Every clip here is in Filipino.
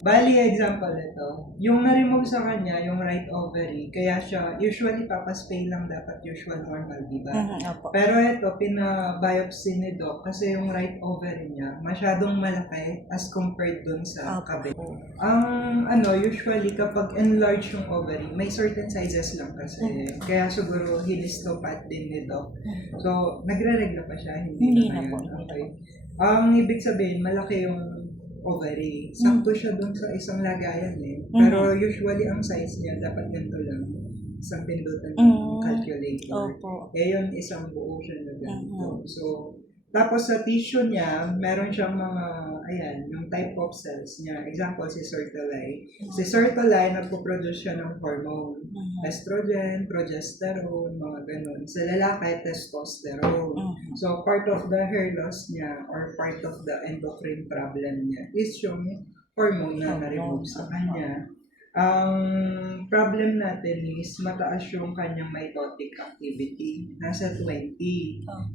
Bali, example ito. Yung na-remove sa kanya, yung right ovary, kaya siya, usually papaspay lang dapat usual normal, di ba? Opo. Pero ito, pina-biopsy ni Doc kasi yung right ovary niya, masyadong malaki as compared dun sa kabit. Usually kapag enlarge yung ovary, may certain sizes lang kasi. Kaya siguro hilistopat din ni Doc. So, nagre-regla pa siya? Hindi na ngayon? po, hindi na Okay. Ang ibig sabihin, malaki yung ovary. Sakto siya doon sa isang lagayan eh. Pero usually ang size niya dapat ganito lang. Isang pindutan ng calculator. Opo. Eh yun, isang buo siya na ganito. So, tapos sa tissue niya, meron siyang mga, yung type of cells niya. Example, si Sertoli. Si Sertoli, nagpo-produce siya ng hormone. Estrogen, progesterone, mga ganun. Sa lalaki, testosterone. So, part of the hair loss niya or part of the endocrine problem niya is yung hormone na na-remove sa kanya. Ang problem natin is mataas yung kanyang mitotic activity. Nasa 20.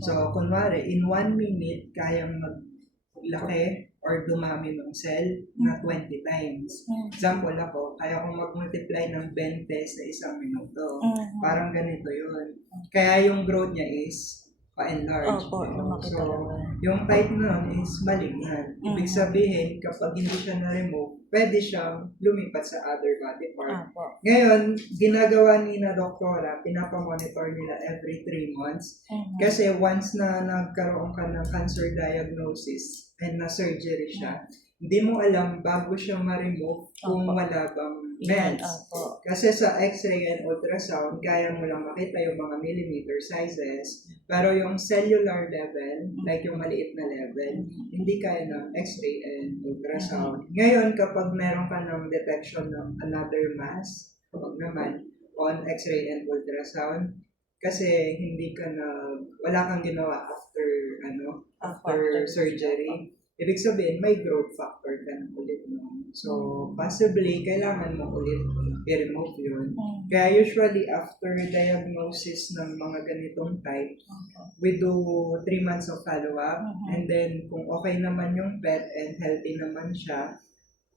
So, kunwari, in 1 minute, kayang maglaki or dumami ng cell na 20 times. Example ako, kaya kong mag-multiply ng 20 sa isang minuto. Parang ganito yun. Kaya yung growth niya is pa-enlarge. Opo, lumaki So, talaga. yung type nun is malignant. Ibig sabihin, kapag hindi siya na-remove, pwede siyang lumipat sa other body part. Opo. Ngayon, ginagawa ni na doktora, pinapamonitor nila every 3 months. Kasi once na nagkaroon ka ng cancer diagnosis and na-surgery siya, hindi mo alam bago siya ma-remove kung wala bang meds. Kasi sa x-ray and ultrasound, kaya mo lang makita yung mga millimeter sizes, pero yung cellular level, like yung maliit na level, hindi kaya ng x-ray and ultrasound. Ngayon, kapag meron ka ng detection ng another mass, kapag naman, on x-ray and ultrasound, kasi wala kang ginawa after surgery, ibig sabihin, may growth factor ka na ulit nun. So, possibly, kailangan mo ulit i-remove yun. Kaya usually, after diagnosis ng mga ganitong type, we do 3 months of follow-up. And then, kung okay naman yung pet and healthy naman siya,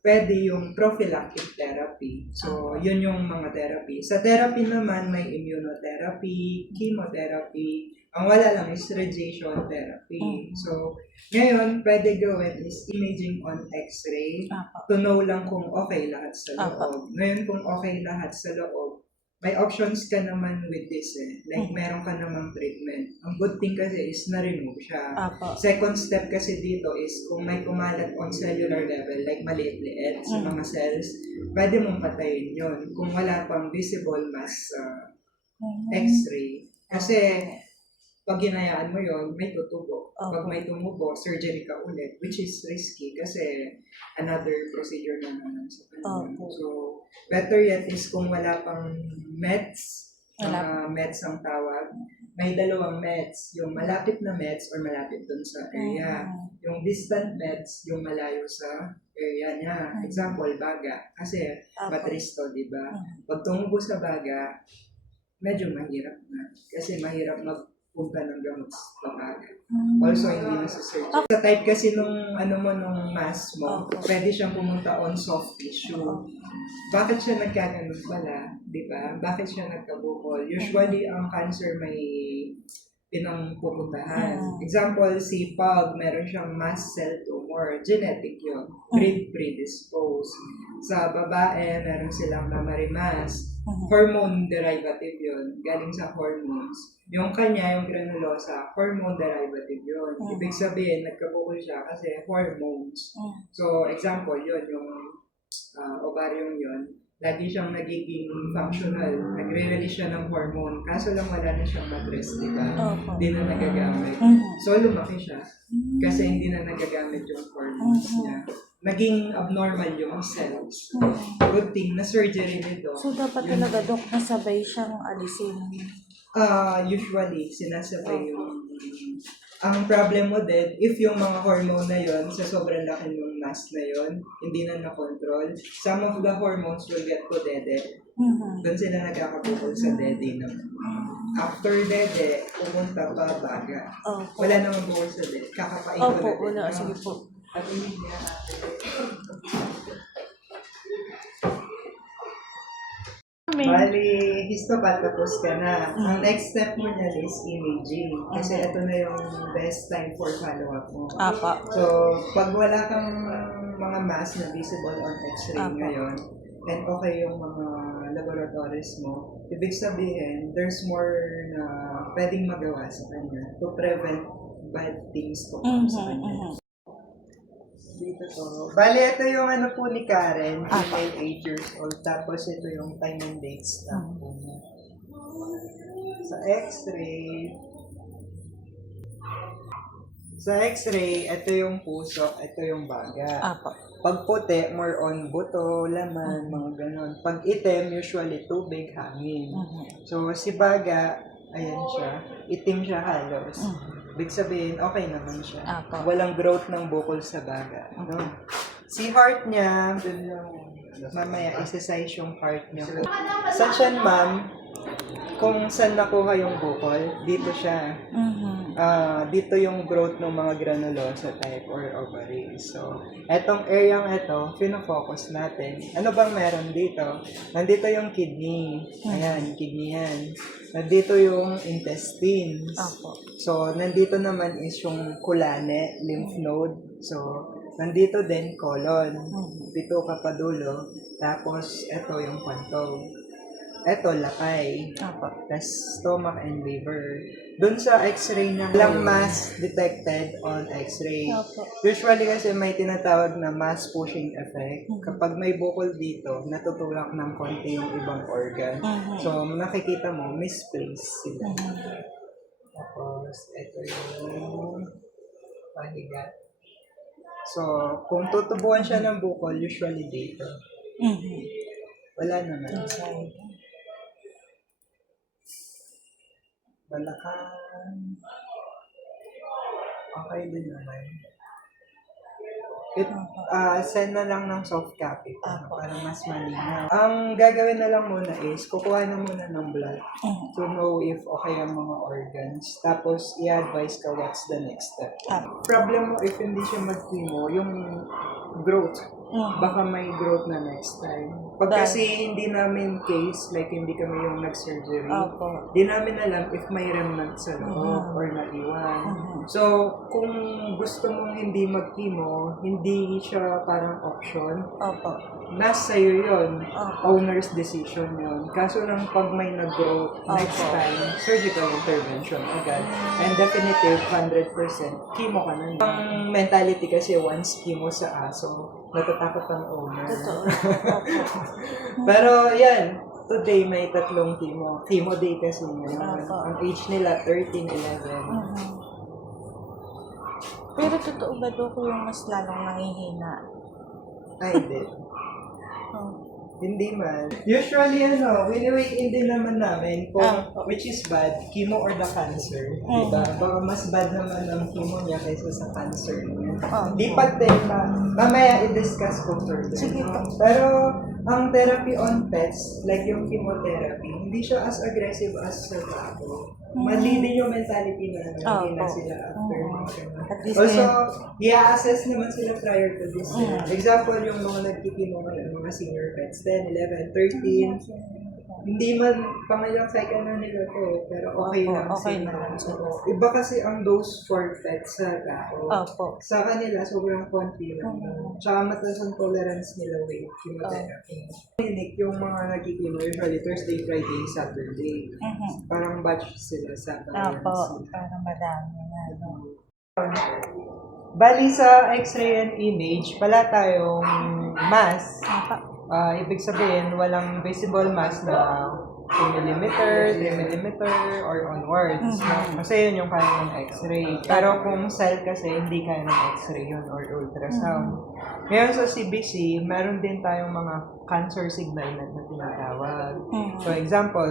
pwede yung prophylactic therapy. So, yun yung mga therapy. Sa therapy naman, may immunotherapy, chemotherapy. Ang wala lang is radiation therapy. So, ngayon, pwede gawin is imaging on x-ray to know lang kung okay lahat sa loob. Ngayon, kung okay lahat sa loob, may options ka naman with this eh. Like, meron ka namang treatment. Ang good thing kasi is na-remove siya. Second step kasi dito is kung may kumalat on cellular level, like maliit-liit sa mga cells, pwede mong patayin yun kung wala pang visible mass x-ray. Kasi, pag ginayaan mo yun, may tutubo. Pag may tumubo, surgery ka ulit, which is risky kasi another procedure na naman sa kanya. So, better yet is kung wala pang meds, meds ang tawag, may dalawang meds, yung malapit na meds or malapit dun sa area. Yung distant meds, yung malayo sa area niya. Example, baga. Kasi matris to, di ba? Pag tumubo sa baga, medyo mahirap na. Kasi mahirap magpunta ng gamot sa baga. Also, hindi na sa surgery. Sa type kasi nung mass mo, pwede siyang pumunta on soft tissue. Bakit siya nagkaganon pala? Di ba? Bakit siya nagkabukol? Usually, ang cancer may pinangpupuntahan. Example, si Pug, meron siyang mast cell tumor. Genetic yun. Predisposed. Sa babae, meron silang mammary mass. Hormone derivative yun. Galing sa hormones. Yung kanya, yung granulosa, hormone derivative yun. Ibig sabihin, nagkabukol siya kasi hormones. So, example yun, yung ovarium yun. Lagi siyang nagiging functional. Nagre-release siya ng hormone. Kaso lang wala na siyang mag-rest, di ba? Hindi na nagagamit. So, lumaki siya. Kasi hindi na nagagamit yung hormones niya. Naging abnormal yung cells. Good thing, na-surgery nito. So, dapat talaga, Dok, nasabay siyang alisin. Usually, sinasabay yung... Ang problem mo din, if yung mga hormone na yon sa sobrang laki ng mass na yon hindi na na-control, some of the hormones will get to dede. Doon sila nagkakabukol sa dede naman. After dede, pumunta pa baga. Wala namang bukol sa dede. Kakapain ko na din. Wala. Sige po. At hindi niya namin. Bali, histopatapos ka na. Ang next step mo niyan is imaging. Kasi ito na yung best time for follow-up mo. Apo. So, pag wala kang mga mass na visible on X-ray Apo. ngayon, and okay yung mga laboratories mo, ibig sabihin, there's more na pwedeng magawa sa kanya to prevent bad things to come sa kanya. Dito to. Bali, ito yung ano po ni Karen, female 8 years old. Tapos ito yung time and dates na po niya. Sa X-ray, ito yung puso, ito yung baga. Apo. Pag puti, more on buto, laman, mga ganon. Pag itim, usually tubig, hangin. So, si baga, ayan siya, itim siya halos. Ibig sabihin, okay naman siya. Apo. Walang growth ng bukol sa baga. No? Si heart niya, dun yung, mamaya, exercise yung heart niya. Sa tiyan, ma'am, kung saan nakuha yung bukol, dito siya. Dito yung growth ng mga granulosa type or ovaries. So, etong area ito, pinafocus natin. Ano bang meron dito? Nandito yung kidney. Ayan, kidney yan. Nandito yung intestines. Apo. So, nandito naman is yung kulane, lymph node. So, nandito din colon. Pito kapadulo. Tapos, ito yung pantog. Ito, lakay. Apo. Tapos, stomach and liver. Doon sa x-ray na walang mass detected on x-ray. Apo. Usually kasi may tinatawag na mass pushing effect. Kapag may bukol dito, natutulak ng konti yung ibang organ. So, nakikita mo, misplaced sila. Tapos, ito yung pahiga. So, kung tutubuan siya ng bukol, usually dito. Wala naman. Balakang. Okay din naman. Send na lang ng soft copy para mas malinaw. Ang gagawin na lang muna is, kukuha na muna ng blood to know if okay ang mga organs. Tapos, i-advise ka what's the next step. Problem mo, if hindi siya mag-chemo, yung growth, baka may growth na next time. Pag kasi hindi namin case, like hindi kami yung nag-surgery, di namin alam if may remnant sa loob or naiwan. So, kung gusto mong hindi mag-chemo, hindi siya parang option, nasa iyo yun. Owner's decision yun. Kaso lang pag may nag-growth next time, surgical intervention agad. And definitive, 100%, chemo ka na. Ang mentality kasi once chemo sa aso, natatakot ang owner. Pero yan, today may 3 chemo. Chemo day kasi ngayon. Ang age nila, 13, 11. Pero totoo ba doon ko yung mas lalong nangihina? Ay, hindi. Hindi man. Usually, wini-weigh-in din naman namin kung which is bad, chemo or the cancer. Diba? Baka mas bad naman ang chemo niya kaysa sa cancer niya. Di pa tema. Mamaya i-discuss ko further. Sige po. Pero, ang therapy on pets, like yung chemotherapy, hindi siya as aggressive as sa tao. Mali din yung mentality na hindi na sila after. Also, i-assess naman sila prior to this. Example, yung mga nagkikimo ngayon, mga senior pets, 10, 11, 13, hindi man pangalang cycle na nila to, pero okay lang sila. Iba kasi ang dose for pets sa tao. Sa kanila, sobrang konti lang. Tsaka mataas ang tolerance nila with chemotherapy. Clinic, yung mga nagkikimo, usually Thursday, Friday, Saturday. Parang batch sila sa tolerance. Parang madami na. Bali sa x-ray and image, wala tayong mass. Ibig sabihin, walang visible mass na 2 mm, 3 mm, or onwards. Kasi yun yung kaya ng x-ray. Pero kung cell kasi, hindi kaya ng x-ray yun or ultrasound. Ngayon sa CBC, meron din tayong mga cancer signal na tinatawag. So example,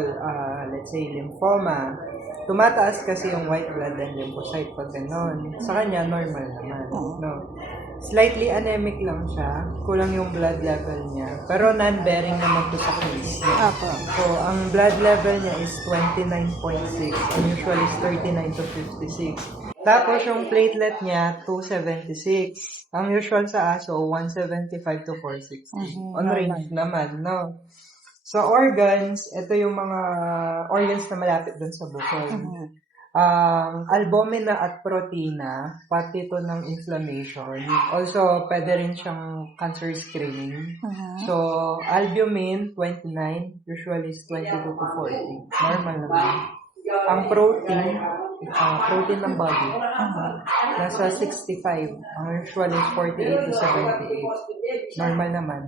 let's say lymphoma. Tumataas kasi yung white blood and lymphocyte pag gano'n. Sa kanya, normal naman. No? Slightly anemic lang siya. Kulang yung blood level niya. Pero non-bearing naman to sa case niya. So, ang blood level niya is 29.6. And usually is 39 to 56. Tapos yung platelet niya, 276. Ang usual sa aso, 175 to 460. On range naman, no? Sa organs, ito yung mga organs na malapit dun sa bukol. Albumina at protina, pati ito ng inflammation. Also, pwede rin siyang cancer screening. So, albumin, 29, usually is 22 to 40. Normal naman. Ang protein ng body, nasa 65. Ang usually is 48 to 78. Normal naman.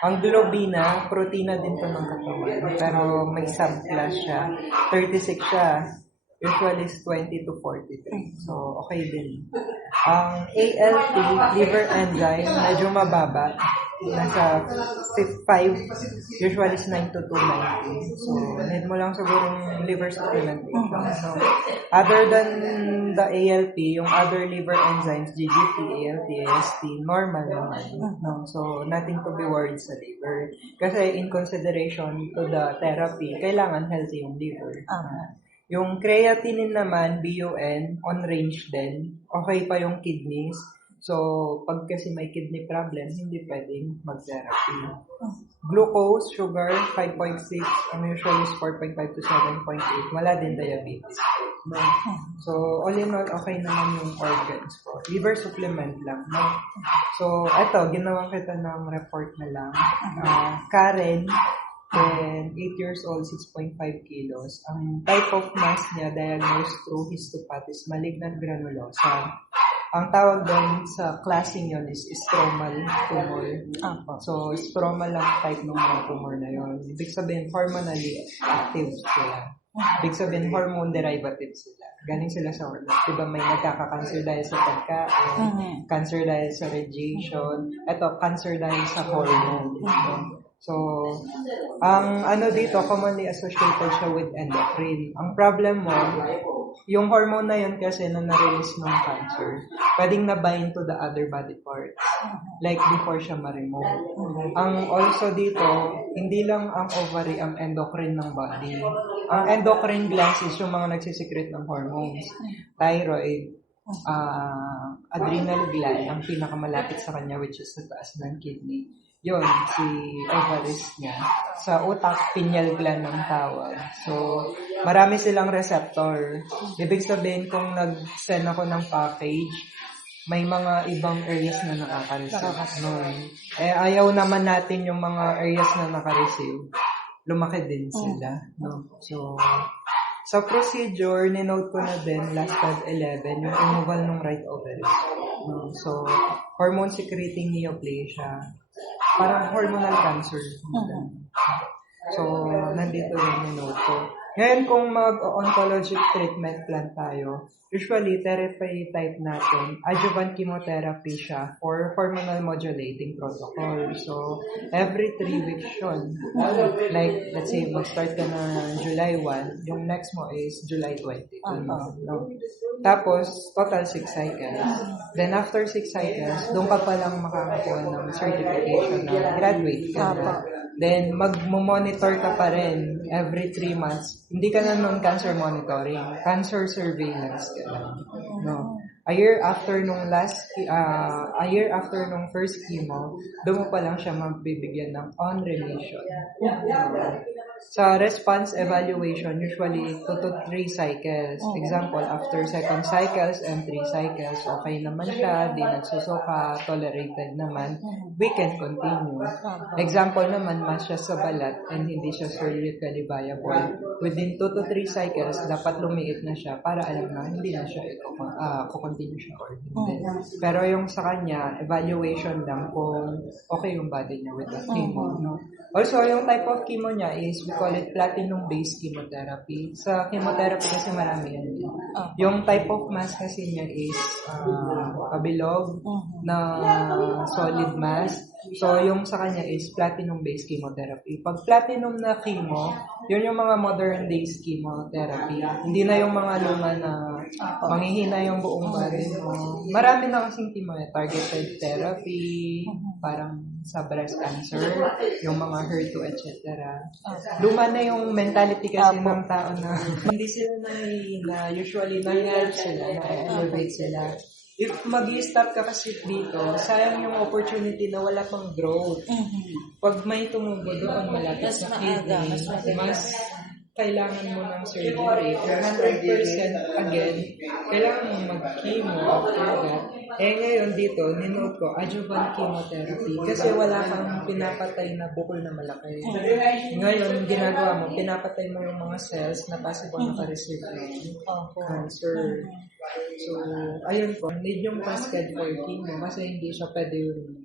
Ang globina, protina din to ng katawan. Pero may subclass siya. 36 siya. Usually is 20 to 43. So, okay din. Ang ALT, liver enzyme, medyo mababa. Nasa 5, usually is 9 to 290. So, need mo lang sigurong liver supplementation. So, other than the ALT, yung other liver enzymes, GGT, ALT, AST, normal naman. No? So, nothing to be worried sa liver. Kasi in consideration to the therapy, kailangan healthy yung liver. Yung creatinine naman, BUN, on range din. Okay pa yung kidneys. So, pag kasi may kidney problem, hindi pwedeng mag-therapy. Glucose, sugar, 5.6. Ang usual is 4.5 to 7.8. Wala din diabetes. No? So, all in all, okay naman yung organs ko. Liver supplement lang. No? So, eto, ginawa kita ng report na lang. Karen, and 8 years old, 6.5 kilos. Ang type of mass niya diagnosed through histopathy, malignant granulosa. Ang tawag doon sa classing yun is stromal tumor. So, stromal lang type ng mga tumor na yun. Ibig sabihin, hormonally active sila. Ibig sabihin, hormone derivative sila. Galing sila sa hormone. Diba may nagkaka-cancer dahil sa pagkain, cancer dahil sa radiation, eto, cancer dahil sa hormone. So, ang ano dito, commonly associated siya with endocrine. Ang problem mo, yung hormone na yun kasi na na-release ng cancer, pwedeng na-bind to the other body parts. Like before siya ma-remove. Ang also dito, hindi lang ang ovary ang endocrine ng body. Ang endocrine glands is yung mga nagsisecrete ng hormones. Thyroid, adrenal gland, ang pinakamalapit sa kanya, which is sa taas ng kidney. Yun, si ovaries niya. Sa utak, pineal gland ng tawag. So, marami silang receptor. Ibig sabihin, kung nag-send ako ng package, may mga ibang areas na nakaka-receive. Eh, ayaw naman natin yung mga areas na naka-receive. Lumaki din sila. No? So, sa procedure, ninote ko na din, last pad 11, yung removal ng right ovary. No? So, hormone secreting neoplasia. Parang hormonal cancer. So, nandito rin yung note ko. Ngayon, kung mag-oncologic treatment plan tayo, usually, therapy type natin, adjuvant chemotherapy siya for hormonal modulating protocol. So, every 3 weeks yun. Like, let's say, mag-start ka na July 1, yung next mo is July 20. No? Tapos, total 6 cycles. Then, after 6 cycles, doon ka palang makakakuha ng certification na graduate ka na. Then, mag-monitor ka pa rin every 3 months. Hindi ka na nun cancer monitoring. Cancer surveillance ka lang. No? A year after nung first chemo, doon mo pa lang siya mabibigyan ng on remission. Sa response evaluation, usually 2 to 3 cycles. Example, after second cycles and 3 cycles, okay naman siya, di nagsusuka, tolerated naman, we can continue. Example naman, mas siya sa balat and hindi siya surgically viable. Within 2 to 3 cycles, dapat lumiit na siya para alam na hindi na siya kukontinue siya or hindi. Pero yung sa kanya, evaluation lang kung okay yung body niya with the chemo. No? Also, yung type of chemo niya is, we call it platinum-based chemotherapy. Sa chemotherapy kasi marami yan. Yung type of mass kasi niya is kabilog na solid mass. So, yung sa kanya is platinum-based chemotherapy. Pag platinum na chemo, yun yung mga modern days chemotherapy. Hindi na yung mga luma na manghihina yung buong body mo. Marami na kasing chemo, targeted therapy, parang sa breast cancer, yung mga HER2, etc. Luma na yung mentality kasi ng tao na hindi sila nahihina. Usually, na-help sila, na-elevate sila. if mag-i-stop ka kasi dito, sayang yung opportunity na wala pang growth. Pag may tumubo doon malapit Mas sa maaga, kidney, mas maganda. mas kailangan mo ng surgery. 100% again, kailangan mo mag-chemo after that. Eh ngayon dito, ninote ko, adjuvant chemotherapy. Kasi wala kang pinapatay na bukol na malaki. Ngayon, yung ginagawa mo, pinapatay mo yung mga cells na possible naka-receive ng cancer. So, ayun po, need yung pa-schedule for chemo kasi hindi siya pwede yung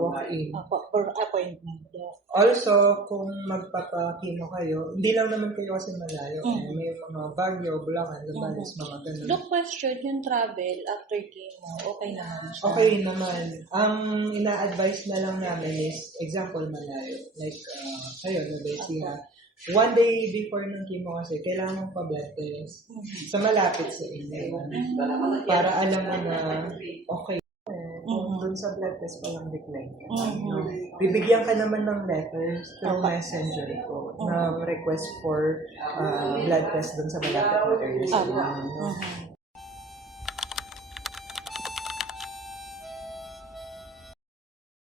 walk-in. For appointment. Also, kung magpapa-chemo kayo, hindi lang naman kayo kasi malayo. May mga Baguio, Bulacan, Zambales, mga ganun. Doc, question, yung travel after chemo, okay naman siya? Okay naman. Ang ina-advise na lang namin is, example, malayo. Like, kayo, Nubesia. One day before ng chemo kasi, kailangan mong pa-blood test sa malapit sa inyo. Para alam mo na, okay. Kung dun sa blood test pa lang decline ka. No? Bibigyan ka naman ng letters through messenger ko na request for blood test dun sa malapit na area sa inyo.